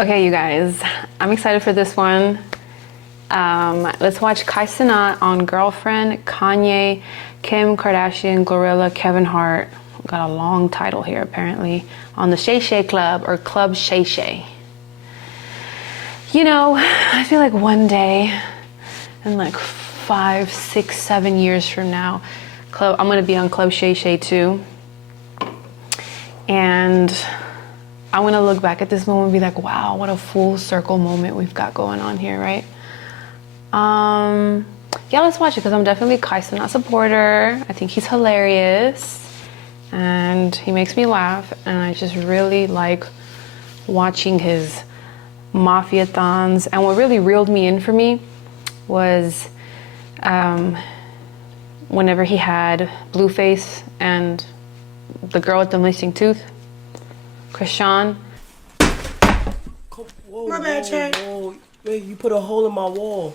Okay, you guys, I'm excited for this one. Let's watch Cenat on Girlfriend, Kanye, Kim Kardashian, Glorilla, Kevin Hart. Got a long title here apparently. On the Shay Club or Club Shay. You know, I feel like one day, in like 5, 6, 7 years from now, I'm gonna be on Club Shay too. And I want to look back at this moment and be like, wow, what a full circle moment we've got going on here, right? Yeah, let's watch it because I'm definitely a Cenat supporter. I think he's hilarious and he makes me laugh, and I just really like watching his mafia-thons. And what really reeled me in for me was whenever he had Blueface and the girl with the missing tooth, Krishan. Whoa, my bad, Shay. Wait, you put a hole in my wall.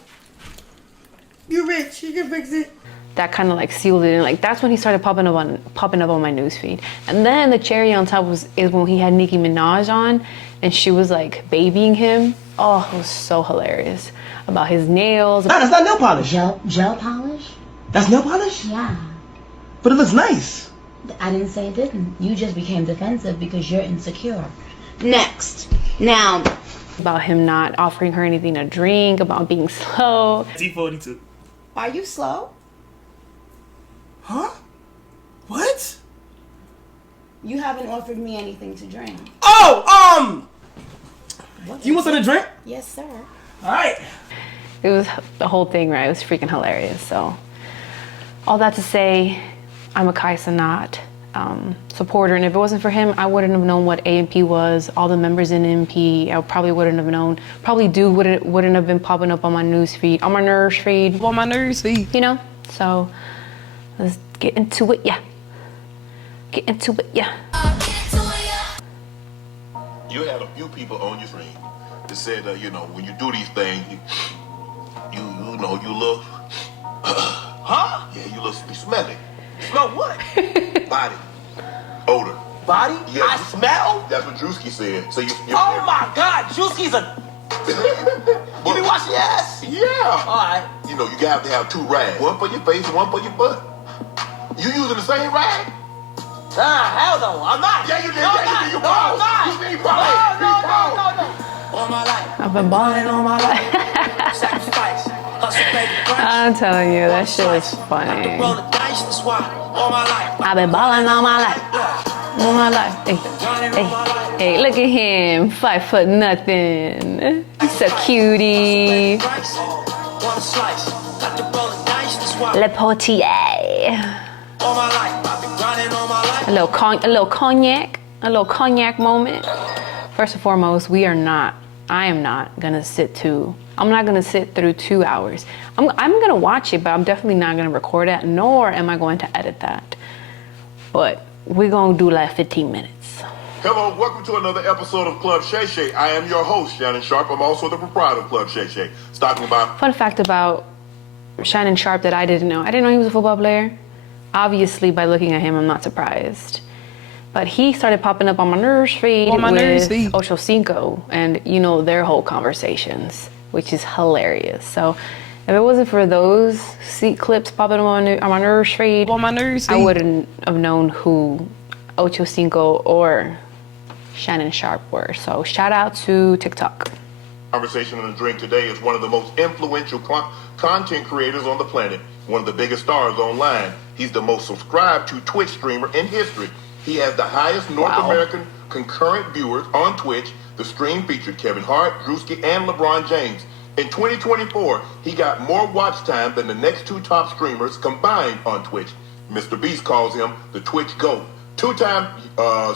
You rich, you can fix it. That kind of like sealed it in. Like that's when he started popping up on my newsfeed. And then the cherry on top is when he had Nicki Minaj on, and she was like babying him. Oh, it was so hilarious about his nails. Nah, that's not nail polish. Gel polish? That's nail polish? Yeah. But it looks nice. I didn't say it didn't. You just became defensive because you're insecure. Next. Now. About him not offering her anything to drink, about being slow. T42. Are you slow? Huh? What? You haven't offered me anything to drink. Oh, you want something to drink? Yes, sir. All right. It was the whole thing, right? It was freaking hilarious. So, all that to say, I'm a Cenat supporter, and if it wasn't for him, I wouldn't have known what AMP was. All the members in AMP, I probably wouldn't have known. Probably wouldn't have been popping up on my news feed, on my nurse feed, you know. So let's get into it, yeah. Get into it, yeah. You had a few people on your screen that said, you know, when you do these things, you know, you look, huh? Yeah, you look smelly. Smell what? Body. Odor. Body? Yeah, I smell? That's what Drewski said. So you oh my God, Drewski's a... You be washing your ass? Yeah. All right. You know, you have to have 2 rags. One for your face and one for your butt. You using the same rag? Nah, hell no, I'm not. Yeah, you did. No, Yeah, you did. You I'm not. You need balling. No. All my life. I've been balling all my life. Sacrifice. Hustle, baby. I'm telling you, that shit was funny. Roll the dice, that's why. All my life. I've been balling all my life. All my life. Hey, look at him. 5 foot nothing. He's a cutie. Le Potier. A little cognac moment. First and foremost, I am not gonna sit through 2 hours. I'm gonna watch it, but I'm definitely not gonna record it, nor am I going to edit that. But we're gonna do like 15 minutes. Hello, welcome to another episode of Club Shay. I am your host, Shannon Sharp. I'm also the proprietor of Club Shay. Talking about... Fun fact about Shannon Sharp that I didn't know. I didn't know he was a football player. Obviously, by looking at him, I'm not surprised. But he started popping up on my nurse feed with Ocho Cinco and, you know, their whole conversations, which is hilarious. So if it wasn't for those clips popping up on my nurse feed, I wouldn't have known who Ocho Cinco or Shannon Sharp were. So shout out to TikTok. Conversation on the Drink today is one of the most influential content creators on the planet, one of the biggest stars online. He's the most subscribed to Twitch streamer in history. He has the highest North American concurrent viewers on Twitch. The stream featured Kevin Hart, Drewski, and LeBron James. In 2024, he got more watch time than the next 2 top streamers combined on Twitch. Mr. Beast calls him the Twitch GOAT. 2-time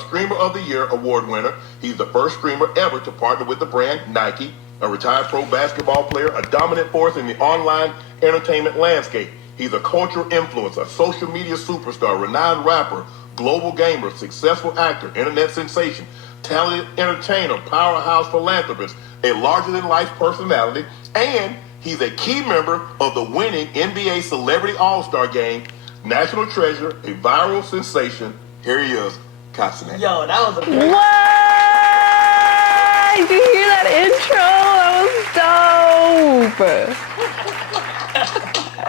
Streamer of the Year award winner. He's the first streamer ever to partner with the brand Nike, a retired pro basketball player, a dominant force in the online entertainment landscape. He's a cultural influencer, a social media superstar, renowned rapper, global gamer, successful actor, internet sensation, talented entertainer, powerhouse philanthropist, a larger-than-life personality, and he's a key member of the winning NBA Celebrity All-Star Game, national treasure, a viral sensation. Here he is, Cenat. Yo, that was a... What? Did you hear that? that intro. That was dope.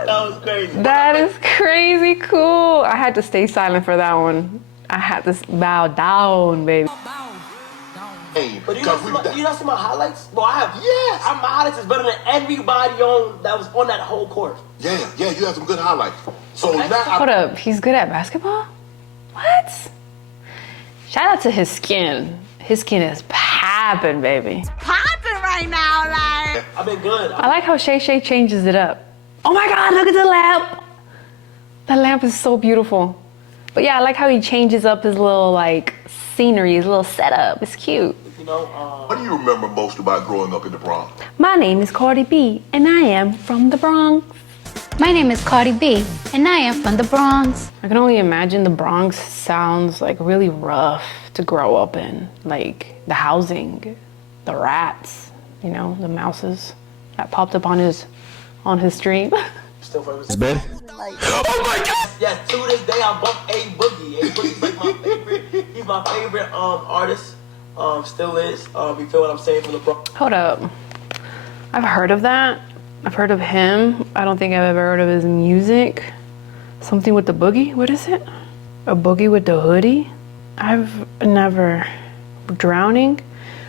That was crazy. That is crazy cool. I had to stay silent for that one. I had to bow down, baby. Hey, But because you not see my highlights? Well, I have. Yes. My highlights is better than everybody that was on that whole course. Yeah, you have some good highlights. So now Hold up, he's good at basketball? What? Shout out to his skin. His skin is popping, baby. Popping right now, like. I've been good. I like how Shay changes it up. Oh my God, look at the lamp. That lamp is so beautiful. But yeah, I like how he changes up his little like scenery, his little setup. It's cute. You know, what do you remember most about growing up in the Bronx? My name is Cardi B, and I am from the Bronx. My name is Cardi B, and I am from the Bronx. I can only imagine the Bronx sounds like really rough to grow up in. Like the housing, the rats, you know, the mouses that popped up on his stream. still famous. It's bad. Oh my God! Yeah, to this day I bump A Boogie. A Boogie's like my favorite. He's my favorite artist. Still is. You feel what I'm saying from the Bronx? Hold up. I've heard of that. I've heard of him. I don't think I've ever heard of his music. Something with the boogie? What is it? A boogie with the hoodie? I've never. Drowning?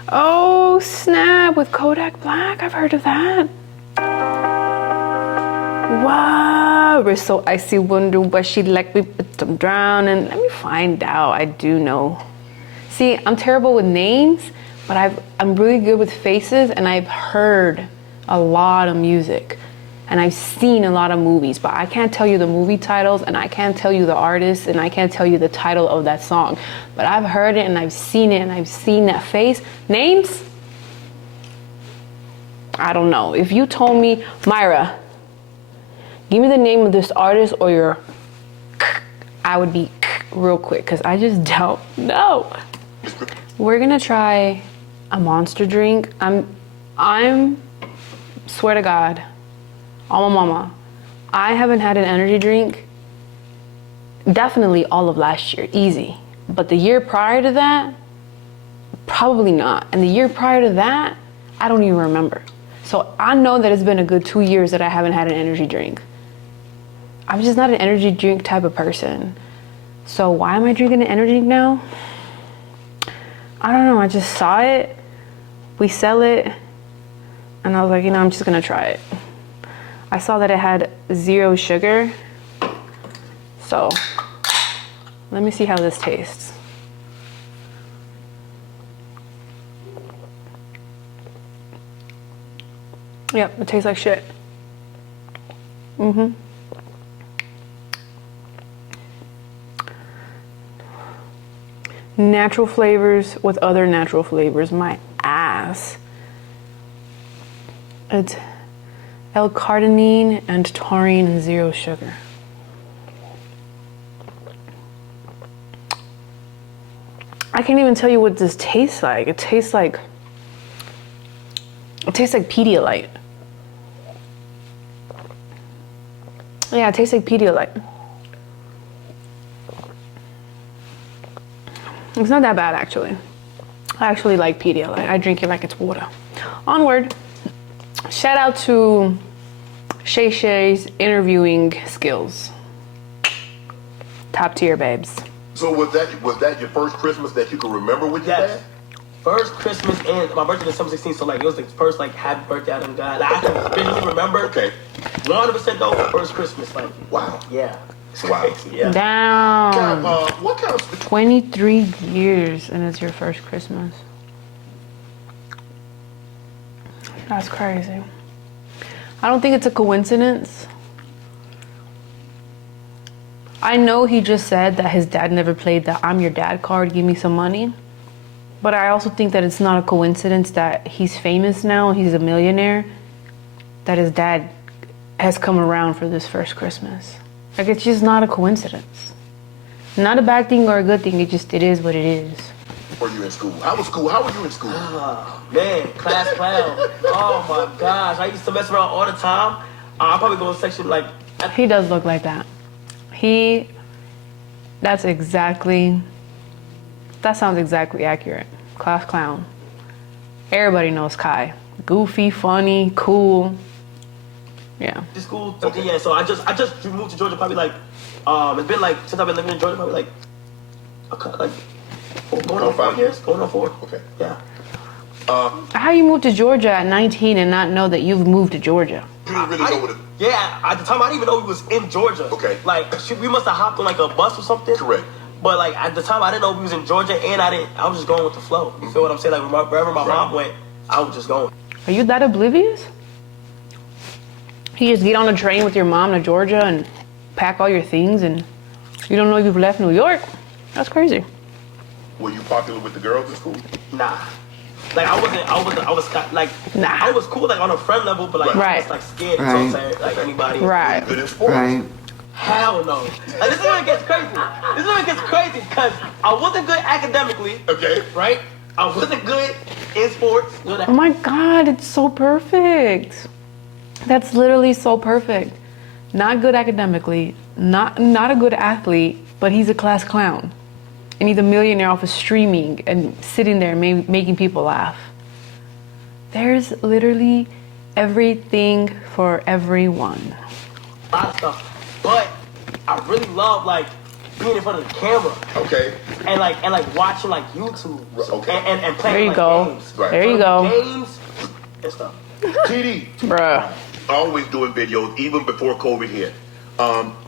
Oh, snap, with Kodak Black. I've heard of that. Wow, we're so icy, wonder what she like me, but I'm drowning. Let me find out. I do know. See, I'm terrible with names, but I'm really good with faces, and I've heard a lot of music, and I've seen a lot of movies, but I can't tell you the movie titles, and I can't tell you the artist, and I can't tell you the title of that song. But I've heard it, and I've seen it, and I've seen that face. Names? I don't know. If you told me, Mayra, give me the name of this artist or your, I would be real quick, because I just don't know. We're gonna try a monster drink. I'm swear to God, on my mama, I haven't had an energy drink definitely all of last year, easy. But the year prior to that, probably not. And the year prior to that, I don't even remember. So I know that it's been a good 2 years that I haven't had an energy drink. I'm just not an energy drink type of person. So why am I drinking an energy drink now? I don't know, I just saw it, we sell it, and I was like, you know, I'm just gonna try it. I saw that it had 0 sugar, so let me see how this tastes. Yep, it tastes like shit. Natural flavors with other natural flavors, my ass. It's L-carnitine and taurine and 0 sugar. I can't even tell you what this tastes like. It tastes like Pedialyte. Yeah, it tastes like Pedialyte. It's not that bad, actually. I actually like Pedialyte. I drink it like it's water. Onward. Shout out to Shay's interviewing skills. Top tier, babes. So was that your first Christmas that you can remember with your dad? First Christmas, and my birthday was December 16th, so like it was the first like happy birthday out of God. Like, I can visually remember. Okay. 100% though, first Christmas, like Wow. yeah. Wow. Yeah. Down. What kind of 23 years and it's your first Christmas. That's crazy. I don't think it's a coincidence. I know he just said that his dad never played the I'm your dad card, give me some money. But I also think that it's not a coincidence that he's famous now, he's a millionaire, that his dad has come around for this first Christmas. Like, it's just not a coincidence. Not a bad thing or a good thing, it is what it is. were you in school? How was school? How were you in school? Oh, man, class clown. Oh my gosh, I used to mess around all the time. I probably go in section like. He does look like that. That sounds exactly accurate. Class clown. Everybody knows Kai. Goofy, funny, cool. Yeah. To school. Okay. Yeah. So I just moved to Georgia probably like it's been like since I've been living in Georgia probably going on 5 years. Going on 4. Okay. Yeah. How you moved to Georgia at 19 and not know that you've moved to Georgia? You didn't really know what it. Yeah. At the time I didn't even know he was in Georgia. Okay. Like we must have hopped on like a bus or something. Correct. But like at the time I didn't know he was in Georgia and I was just going with the flow. You feel what I'm saying? Like wherever my mom went, I was just going. Are you that oblivious? You just get on a train with your mom to Georgia and pack all your things and you don't know you've left New York? That's crazy. Were you popular with the girls in school? Nah. Like I was like, nah. I was cool like on a friend level, but like I was like scared to talk to like anybody. Right. Good in sports. Right. Hell no. Like this is where it gets crazy. This is where it gets crazy because I wasn't good academically. Okay. Right? I wasn't good in sports. Oh my God, it's so perfect. That's literally so perfect. Not good academically, not a good athlete, but he's a class clown. And he's a millionaire off of streaming and sitting there making people laugh. There's literally everything for everyone. A lot of stuff. But I really love like being in front of the camera. Okay. And like watching like YouTube. Okay. And playing There you like, go. games. Right. There you go. Games and stuff. TD. Bruh. Always doing videos, even before COVID hit.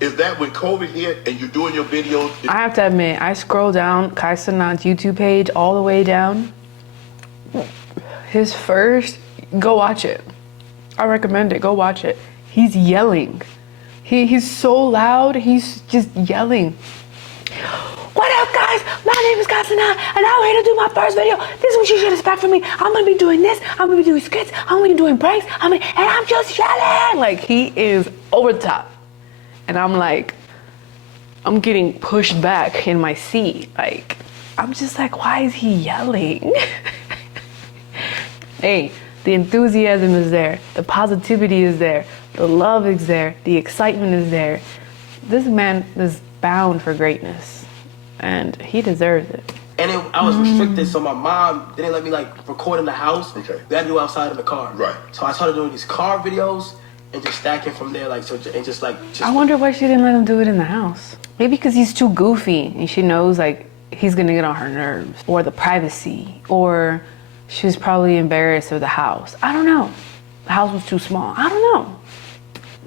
Is that when COVID hit and you're doing your videos? I have to admit, I scroll down Kai Cenat's YouTube page all the way down. His first, go watch it. I recommend it, go watch it. He's yelling. He's so loud, he's just yelling. What up guys, my name is Kai Cenat and I'm here to do my first video. This is what you should expect from me. I'm gonna be doing this, I'm gonna be doing skits, I'm gonna be doing pranks, and I'm just yelling. Like he is over the top. And I'm like, I'm getting pushed back in my seat. Like, I'm just like, why is he yelling? Hey, the enthusiasm is there. The positivity is there. The love is there. The excitement is there. This man is bound for greatness. And he deserves it. And I was restricted, so my mom didn't let me like record in the house. Okay. We had to do outside in the car. Right. So I started doing these car videos and just stacking from there, like so, and just like. I wonder why she didn't let him do it in the house. Maybe because he's too goofy and she knows like he's gonna get on her nerves, or the privacy, or she was probably embarrassed of the house. I don't know. The house was too small. I don't know.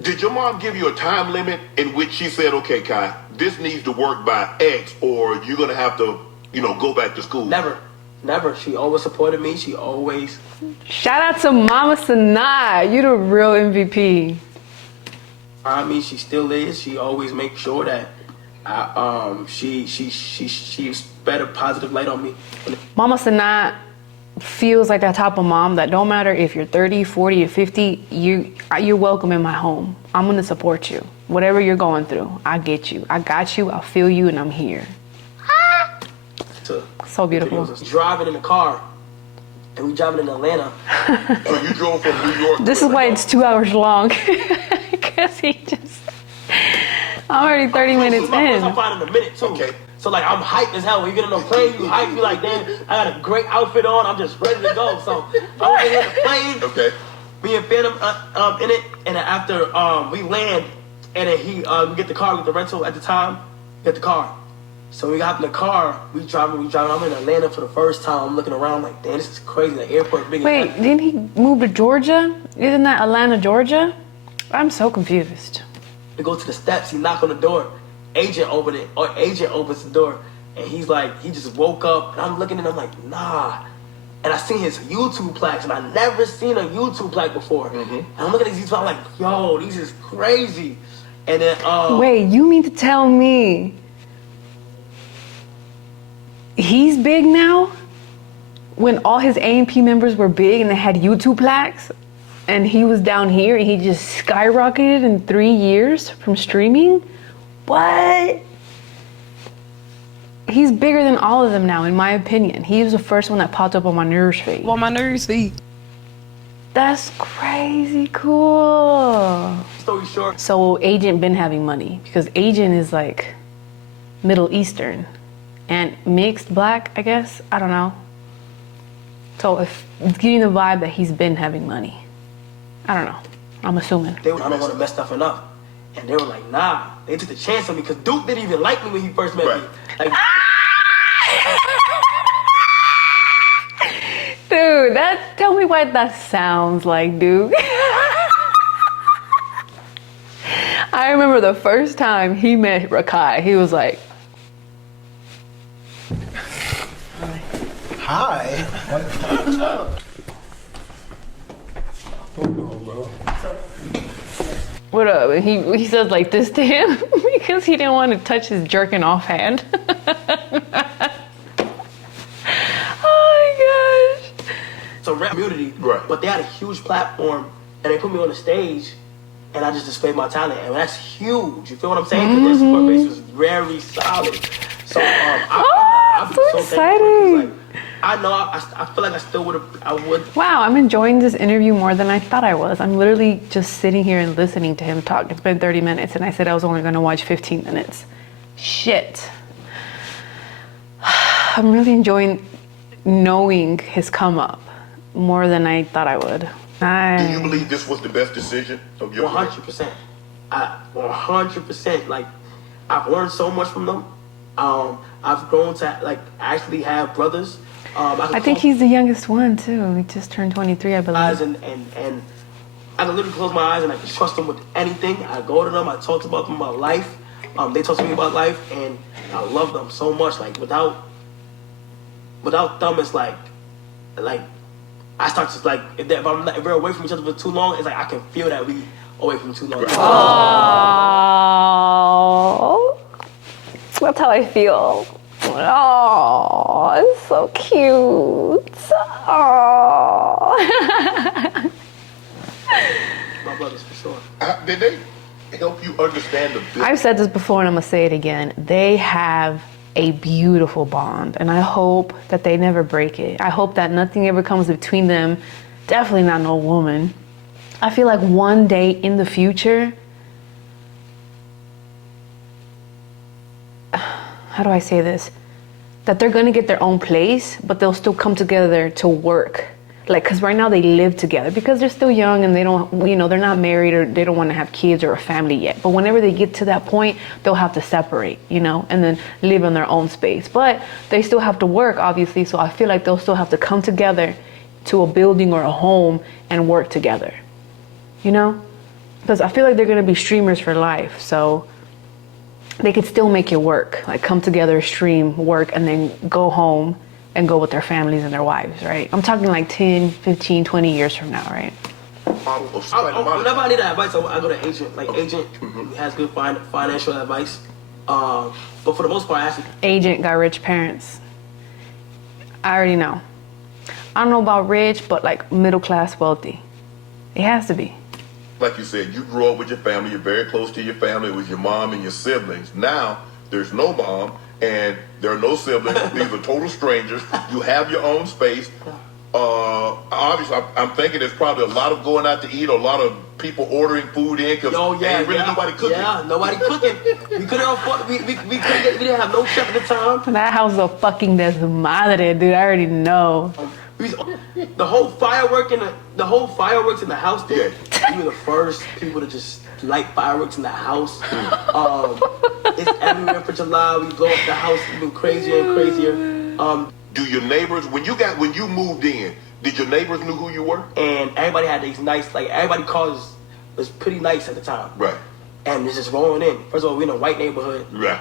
Did your mom give you a time limit in which she said, okay, Kai, this needs to work by X, or you're gonna have to, go back to school? Never. She always supported me. She always. Shout out to Mama Cenat. You the real MVP. I mean, she still is. She always makes sure that she spread a positive light on me. Mama Cenat feels like that type of mom that don't matter if you're 30, 40, or 50, you're welcome in my home. I'm gonna support you. Whatever you're going through, I get you. I got you, I feel you, and I'm here. So beautiful. Driving in the car, and we driving in Atlanta. So you drove from New York. This is why it's 2 hours long. Because I'm already 30 minutes in. I'm finding a minute too. Okay. So like I'm hyped as hell. When you get on the plane, you hype. You like, damn, I got a great outfit on. I'm just ready to go. So I went in the plane. Okay. Me and Phantom in it, and then after we land, and then we get the car with the rental at the time. Get the car. So we got in the car. We driving. I'm in Atlanta for the first time. I'm looking around like, damn, this is crazy. The airport big. Wait, didn't he move to Georgia? Isn't that Atlanta, Georgia? I'm so confused. We go to the steps. He knock on the door. Agent opens the door, and he's like, he just woke up, and I'm looking at him like, nah. And I seen his YouTube plaques, and I never seen a YouTube plaque before. And I'm looking at these YouTube, I'm like, yo, these is crazy. And then wait, you mean to tell me he's big now? When all his A&P members were big and they had YouTube plaques, and he was down here and he just skyrocketed in 3 years from streaming? What? He's bigger than all of them now, in my opinion. He was the first one that popped up on my news feed. On my news feed. That's crazy cool. story short, So Agent been having money because Agent is like Middle Eastern and mixed black, I guess. I don't know. So if it's giving the vibe that he's been having money. I don't know. I'm assuming. I don't want to mess nothing up. And they were like, nah. They took the chance on me because Duke didn't even like me when he first met me. Like, dude, tell me what that sounds like, Duke. I remember the first time he met Rakai, he was like, hi. What's up? what up? And he says like this to him because he didn't want to touch his jerking off hand. Oh my gosh. it's a rap community, but they had a huge platform and they put me on the stage and I just displayed my talent, and that's huge. You feel what I'm saying? Because their support base was very solid. So I'm so excited. Like, I know I feel like I would. Wow, I'm enjoying this interview more than I thought I was. I'm literally just sitting here and listening to him talk. It's been 30 minutes and I said I was only gonna watch 15 minutes. Shit. I'm really enjoying knowing his come up more than I thought I would. Do you believe this was the best decision of your life? 100%. 100%. Like, I've learned so much from them. I've grown to like actually have brothers. I think he's the youngest one too. He just turned 23, I believe. And I can literally close my eyes and I can trust them with anything. I go to them. I talk about them about life. They talk to me about life, and I love them so much. Like without them, it's like I start to like if we're away from each other for too long, it's like I can feel that we away from too long. Oh, that's how I feel. Oh, it's so cute. Oh. My brothers for sure. Did they help you understand the business? I've said this before and I'm gonna say it again. They have a beautiful bond, and I hope that they never break it. I hope that nothing ever comes between them. Definitely not no woman. I feel like one day in the future, how do I say this? That they're gonna get their own place, but they'll still come together to work. Like, cause right now they live together because they're still young and they don't, they're not married or they don't want to have kids or a family yet. But whenever they get to that point, they'll have to separate, and then live in their own space. But they still have to work, obviously. So I feel like they'll still have to come together to a building or a home and work together, Because I feel like they're gonna be streamers for life. So they could still make it work, like come together, stream, work, and then go home and go with their families and their wives, right? I'm talking like 10, 15, 20 years from now, right? Whenever I need advice, I go to agent. Like, agent has good financial advice. But for the most part, Agent got rich parents. I already know. I don't know about rich, but like middle class wealthy. It has to be. Like you said, you grew up with your family. You're very close to your family. It was your mom and your siblings. Now, there's no mom. And there are no siblings. These are total strangers. You have your own space. Obviously, I'm thinking there's probably a lot of going out to eat, a lot of people ordering food in because ain't really nobody cooking. Yeah, nobody cooking. We couldn't afford. We didn't have no chef at the time. That house is a fucking desmadre, dude. I already know. The whole fireworks in the house. There, we were the first people to just light fireworks in the house. It's everywhere for July. We blow up the house even crazier and crazier. Do your neighbors, when you moved in, did your neighbors know who you were? And everybody had these nice, like everybody cars was pretty nice at the time. Right. And it's just rolling in. First of all, we're in a white neighborhood. Right.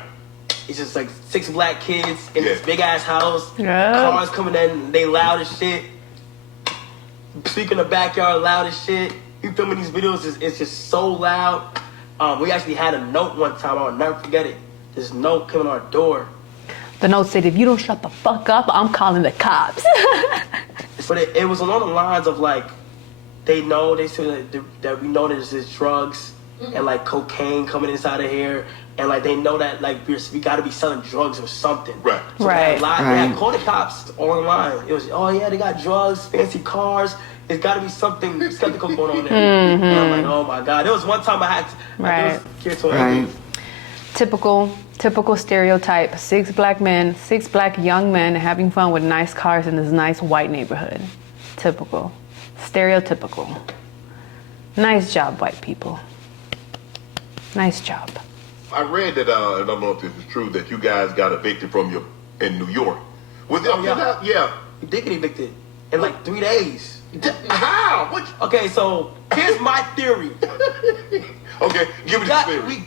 It's just like 6 black kids in this big ass house. Yeah. Cars coming in, they loud as shit. Speaker in the backyard, loud as shit. You filming these videos, it's just so loud. We actually had a note one time, I'll never forget it. This note came on our door. The note said, if you don't shut the fuck up, I'm calling the cops. But it was along the lines of like, they said that we know there's drugs and like cocaine coming inside of here. And like they know that like we gotta be selling drugs or something. Right. So right. They had called the cops online. It was, oh yeah, they got drugs, fancy cars. There's gotta be something skeptical going on there. And I'm like, oh my God. There was one time I had to, right. Right. Typical stereotype. 6 black men, 6 black young men having fun with nice cars in this nice white neighborhood. Typical. Stereotypical. Nice job, white people. Nice job. I read that, I don't know if this is true, that you guys got evicted from in New York. Was it? Yeah. We did get evicted in like 3 days. How? What? Okay, so here's my theory. Okay, give me the theory.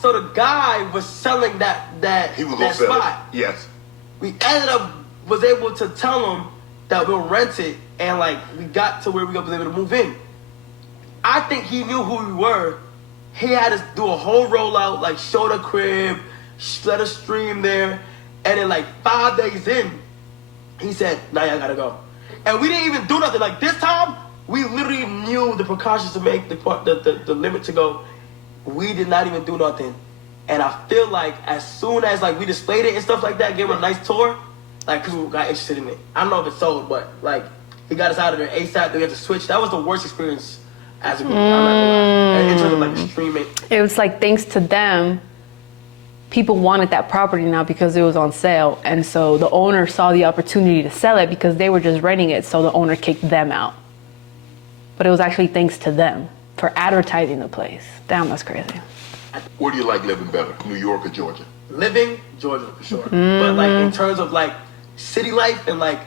So the guy was selling that he was gonna sell spot. it. Yes. We ended up was able to tell him that we'll rent it, and like we got to where we was able to move in. I think he knew who we were. He had us do a whole rollout, like show the crib, let us stream there, and then like 5 days in, he said, "Nah, y'all gotta go." And we didn't even do nothing. Like this time, we literally knew the precautions to make, the limit to go. We did not even do nothing. And I feel like as soon as like we displayed it and stuff like that, gave him a nice tour, like people got interested in it. I don't know if it's sold, but like he got us out of there ASAP. We had to switch. That was the worst experience as a group. I'm not gonna lie. In terms of like streaming. It was like thanks to them, people wanted that property now because it was on sale, and so the owner saw the opportunity to sell it because they were just renting it, so the owner kicked them out. But it was actually thanks to them for advertising the place. Damn, that's crazy. Where do you like living better, New York or Georgia? Living, Georgia for sure. But like in terms of like city life and like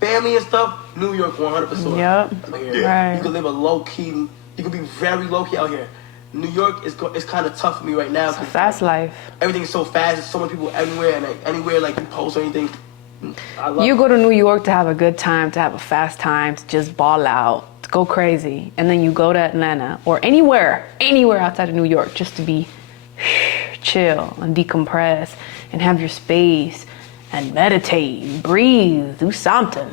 family and stuff, New York 100%. Yep. Right. You can live a low key. You can be very low key out here. New York is kind of tough for me right now. It's a fast life. Everything's so fast. There's so many people everywhere, and like, anywhere like you post or anything. You go to New York to have a good time, to have a fast time, to just ball out, to go crazy, and then you go to Atlanta or anywhere outside of New York just to be chill and decompress and have your space and meditate, and breathe, do something.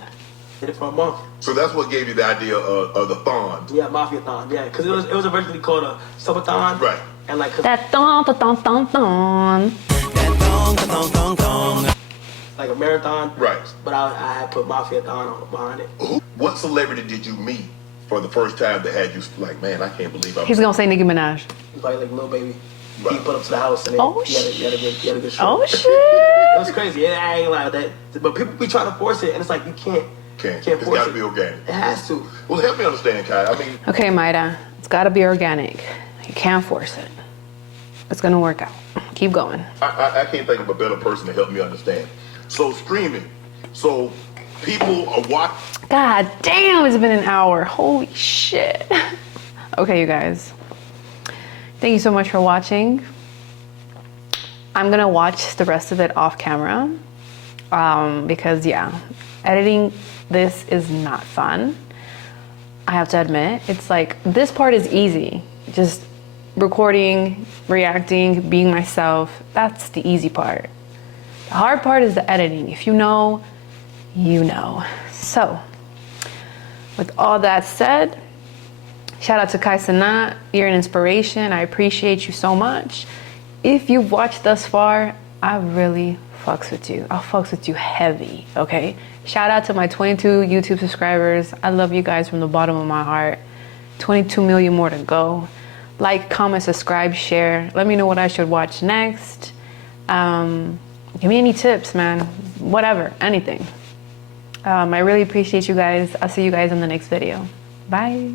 Did it for a month. So that's what gave you the idea of the thon. Yeah, Mafia-thon. Yeah, because it was originally called a Summerthon. Right. And like That thon. like a marathon. Right. But I had put Mafia-thon behind it. What celebrity did you meet for the first time that had you like, man, I can't believe He's gonna say Nicki Minaj. Probably like Lil Baby. Right. He put up to the house and then he had a good show. Oh shit! It was crazy. Yeah, I ain't like that. But people be trying to force it, and it's like you can't It's force got to it. be organic. It has to. Well, help me understand, Kai. I mean, Okay, Mayra, it's gotta be organic. You can't force it. It's gonna work out. Keep going. I can't think of a better person to help me understand. So streaming. So people are watching. God damn, it's been an hour. Holy shit. Okay, you guys. Thank you so much for watching. I'm gonna watch the rest of it off camera because yeah, editing this is not fun. I have to admit, it's like this part is easy. Just recording, reacting, being myself. That's the easy part. The hard part is the editing. If you know, you know. So, with all that said, shout out to Cenat. You're an inspiration. I appreciate you so much. If you've watched thus far, I really fucks with you. I'll fucks with you heavy, okay? Shout out to my 22 YouTube subscribers. I love you guys from the bottom of my heart. 22 million more to go. Like, comment, subscribe, share. Let me know what I should watch next. Give me any tips, man. Whatever, anything. I really appreciate you guys. I'll see you guys in the next video. Bye.